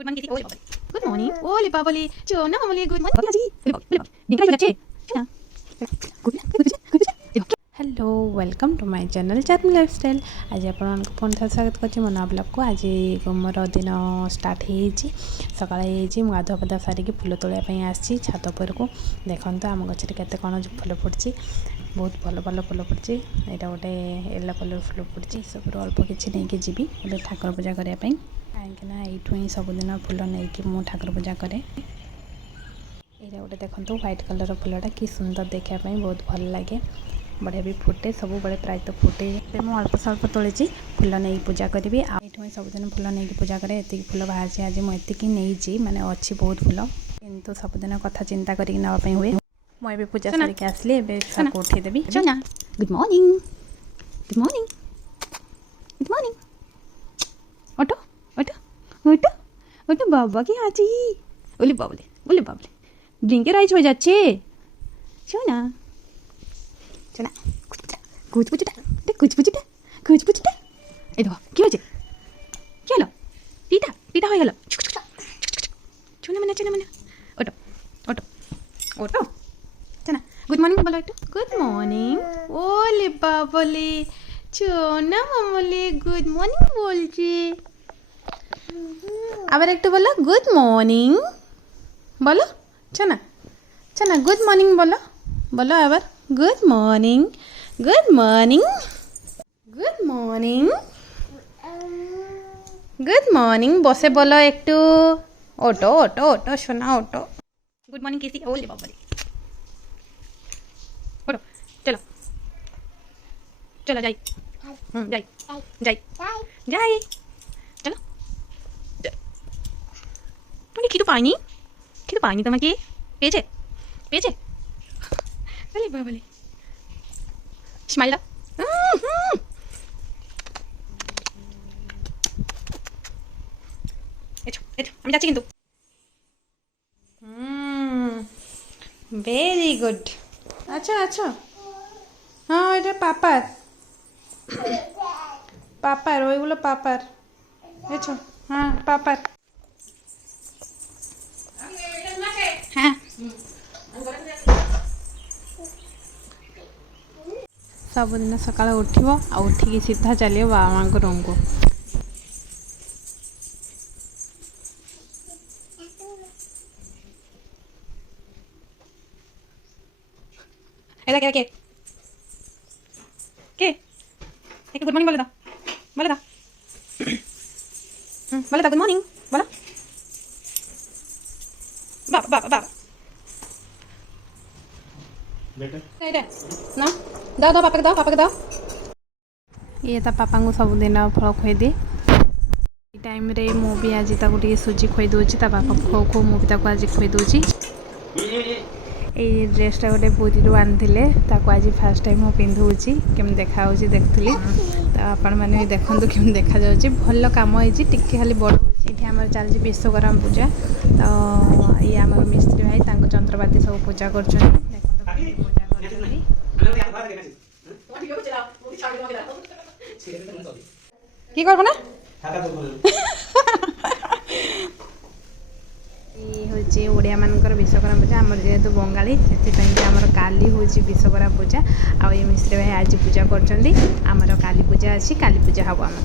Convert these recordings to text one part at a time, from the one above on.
Good morning, Kitty. Good morning. Ole babali. Chona mamali. Good morning. Hello welcome to my channel Charmi lifestyle. आज आप पुणी थे स्वागत कर मो ब्लॉग को। आज मोर दिन स्टार्ट हो सकाल हो गाधुआ पाधुआ सारिकी फुल तोड़ापी आसी छात उपर को। देखो आम गचर के कौन फुल फुटी बहुत भल भल फुल फुटी। यहाँ गोटे येलो कलर फुल फुटी सब अल्प किसी नहीं जी गोटे ठाकुर पूजा करने कहीं यूँ ही सबुदिन फुल नहीं मु ठाकुर पूजा करे। यहाँ गोटे देखो व्हाइट कलर फुलटा कि सुंदर देखापी बहुत भल लगे बढ़िया भी फुटे सब बड़े प्रायतः फुटे। मुझे अल्प स्वल्प तोड़ी फुल नहीं पूजा करी आठ सबुदिन फुल नहीं पूजा करे। ये फुल बाहर आज मुझे नहीं माने अच्छी बहुत फुल किंतु सबुदिन कथा चिंता करके नापी हुए। मुझे पूजा करके आसली उठेदेवी। Good morning good morning good morning ओटो ओटो ओटो ओटो बाबा की आज बोले बाबले ब्लिंकेर आइज हो जाच्छे शोना শোনা কুচপুচুটা কুচপুচুটা কুচপুচুটা এই দেখো কি হয়েছে কি হলো পিঠা পিঠা হয়ে গেল শোনা মানে ওটো ওটো ওটো শোনা গুড মর্নিং বলো একটু গুড মর্নিং ওলে বাবলে শোনা মামলে গুড মর্নিং বলছি আবার একটু বলো গুড মর্নিং বলো শোনা শোনা গুড মর্নিং বলো বলো আবার good morning good morning good morning good morning बसे बोलो एक टू ओटो ओटो ओटो सोना ओटो गुड मॉर्निंग किसी ओले बाबा ओटो चलो चलो जाई जाई जाई जाई चलो तुम्हें खिदु पानी तुम्हें पेचे पेचे अरे बाबले स्माइल আমি যাচ্ছি কিন্তু ভেরি গুড আচ্ছা আচ্ছা হ্যাঁ এটা পাপার পাপার ওইগুলো পাপার বুঝছো হ্যাঁ পাপার হ্যাঁ सबुदिन सकाल उठब आ उठिकी सीधा चलो बाबा माँ रूम को। के गुड मॉर्निंग बोले बोले बोले गुड मॉर्निंग बोलो बाबा बाबा बाबा ना दाओ दाओ पापा के दाओ ये ता पापा को सबुदिन फल खुई दिए। टाइम रे मु भी आज टे सुजी खुई दूची पापा खो खो मुझे आज खुई दूची। ये ड्रेसटा गोटे पुरी आनी आज फास्ट टाइम मुझे पिंधुची केमी देखा देखुली तो आपण मैंने देखूँ केमी देखा भल कम होती खाली बड़ ये आम चलती विश्वकर्मा पूजा तो ये आम मिस्त्री भाई जंत्रपाति सब पूजा कर কি করবো না হচ্ছে ওড়িয়া মানকর বিশ্বকর্মা পূজা আমার যেহেতু বঙ্গালী সেপাই আমার কালি হচ্ছে বিশ্বকর্মা পূজা আর এই মিস্ত্রি ভাই আজ পূজা করছেন আমার কালী পূজা আছে কালী পূজা হব আমার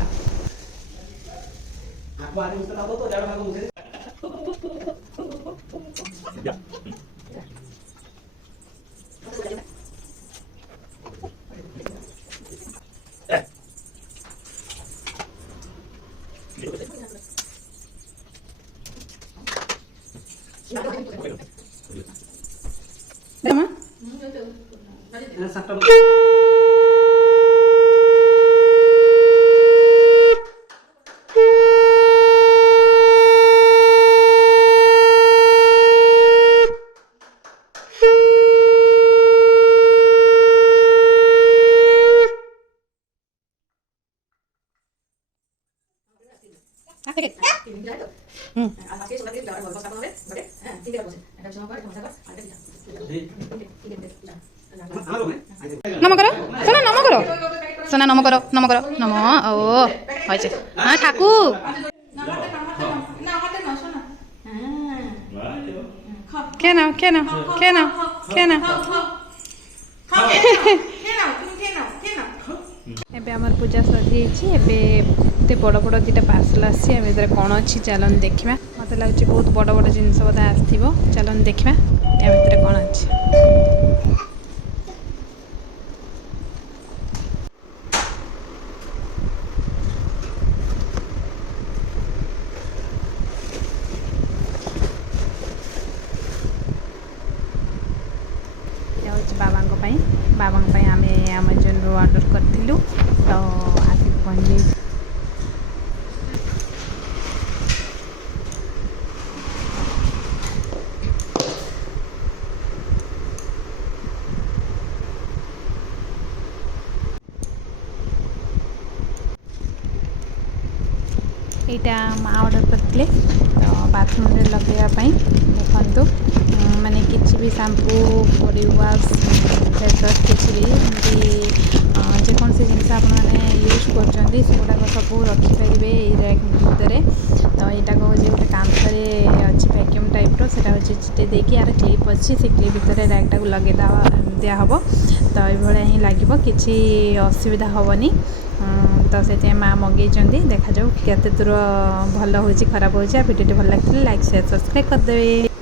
नम करो सोना नम करो सोना नम करो नम करो नम ओ हाँ ठाकुर ଏବେ ଆମର ପୂଜା ସରିଯାଇଛି। ଏବେ ଏତେ ବଡ଼ ବଡ଼ ଦୁଇଟା ପାର୍ସଲ ଆସିଛି। ଆ ଭିତରେ କ'ଣ ଅଛି ଚାଲନ୍ତୁ ଦେଖିବା। ମୋତେ ଲାଗୁଛି ବହୁତ ବଡ଼ ବଡ଼ ଜିନିଷ ବୋଧେ ଆସିଥିବ। ଚାଲନ୍ତୁ ଦେଖିବା ୟା ଭିତରେ କ'ଣ ଅଛି। ବାବାଙ୍କ ପାଇଁ ଆମେ ଆମାଜନରୁ ଅର୍ଡ଼ର କରିଥିଲୁ ତ ଆସିକି ପହଞ୍ଚିଯାଇଛି। এইটা মা ଅର୍ଡ଼ର କରିଥିଲେ ତ ବାଥରୁମ୍ରେ ଲଗାଇବା ପାଇଁ। ଦେଖନ୍ତୁ ମାନେ କିଛି ବି shampoo body wash face wash କିଛି ବି ଏମିତି ଯେକୌଣସି ଜିନିଷ ଆପଣମାନେ ୟୁଜ୍ କରୁଛନ୍ତି ସେଗୁଡ଼ାକ ସବୁ ରଖିପାରିବେ ଏଇ ର୍ୟାକ୍ ଭିତରେ। ତ ଏଇଟା କହୁଛି ଗୋଟେ କାନ୍ଥରେ ଅଛି ଭ୍ୟାକ୍ୟୁମ୍ ଟାଇପ୍ର, ସେଇଟା ହେଉଛି ଚିଟେଇ ଦେଇକି ଆର କ୍ଲିପ୍ ଅଛି, ସେ କ୍ଲିପ୍ ଭିତରେ ର୍ୟାକ୍ଟାକୁ ଲଗାଇ ଦିଆହେବ। ତ ଏଇଭଳିଆ ହିଁ ଲାଗିବ, କିଛି ଅସୁବିଧା ହେବନି। ତ ସେଥିପାଇଁ ମା ମଗେଇଛନ୍ତି। ଦେଖାଯାଉ କେତେ ଦୂର ଭଲ ହେଉଛି ଖରାପ ହେଉଛି। ଆଉ ଭିଡ଼ିଓଟି ଭଲ ଲାଗିଥିଲେ ଲାଇକ୍ ସେୟାର ସବସ୍କ୍ରାଇବ୍ କରିଦେବେ।